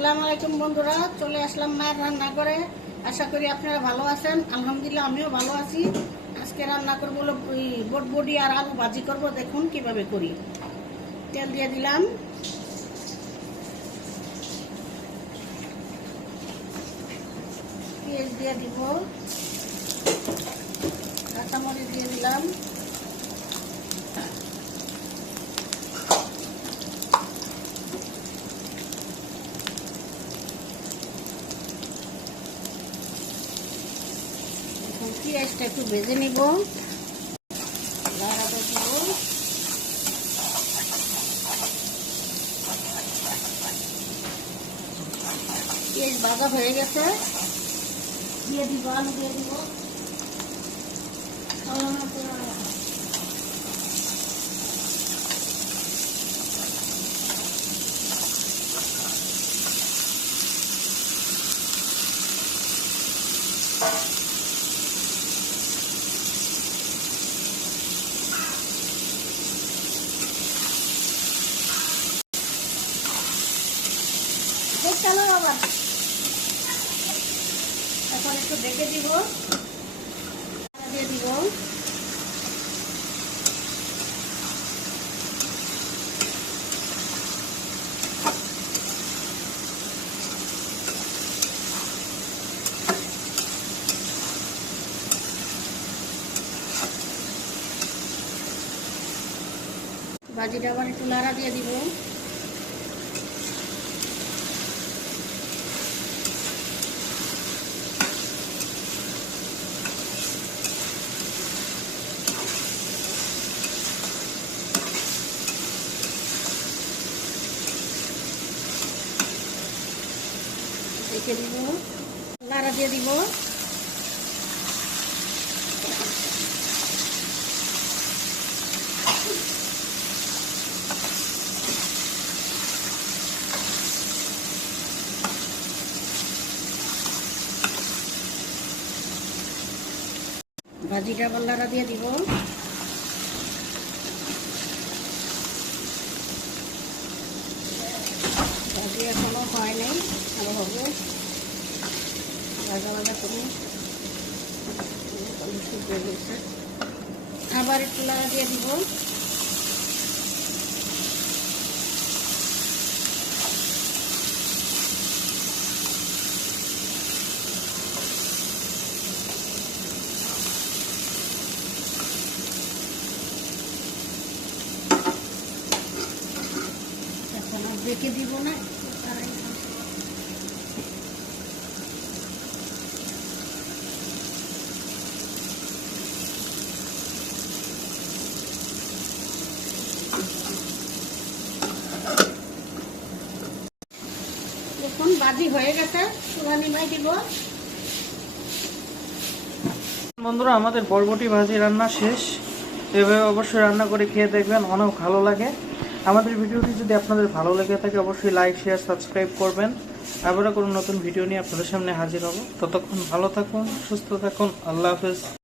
আসসালামু আলাইকুম বন্ধুরা, চলে আসলাম মায়ের রান্না করে। আশা করি আপনারা ভালো আছেন। আলহামদুলিল্লাহ আমিও ভালো আছি। আজকে রান্না করব বটবডি আর আলু ভাজি করব। দেখুন কিভাবে করি। তেল দিয়ে দিলাম, পেঁয়াজ দিয়ে দিব, কাঁচামরিচ দিয়ে দিলাম, পেঁয়াজটা একটু ভেজে নিব, লাড়া দিব। পেঁয়াজ ভাজা হয়ে গেছে, দিয়ে দিব আলু, দিয়ে দিব এখন একটু ঢেকে দিব, দিয়ে দিব। ভাজিটা আবার একটু নাড়া দিয়ে দিব। রেখে দিব, নাড়া দিয়ে দিব। ভাজিটা আবার নাড়া দিয়ে দিব। ভাজি এখনো হয় নাই, আরো হবে। ভাজা ভাজা করে আবার একটু নাড়া দিয়ে দিব। এখন আর দেখে দিব না, দেখুন ভাজি হয়ে গেছে, চুলা নিমাই দিব। বন্ধুরা, আমাদের বরবটি ভাজি রান্না শেষ। এভাবে অবশ্যই রান্না করে খেয়ে দেখবেন, অনেক ভালো লাগে। আমাদের ভিডিওটি যদি আপনাদের ভালো লেগে থাকে অবশ্যই লাইক, শেয়ার, সাবস্ক্রাইব করবেন। আবারও কোনো নতুন ভিডিও নিয়ে আপনাদের সামনে হাজির হব। ততক্ষণ ভালো থাকুন, সুস্থ থাকুন। আল্লাহ হাফেজ।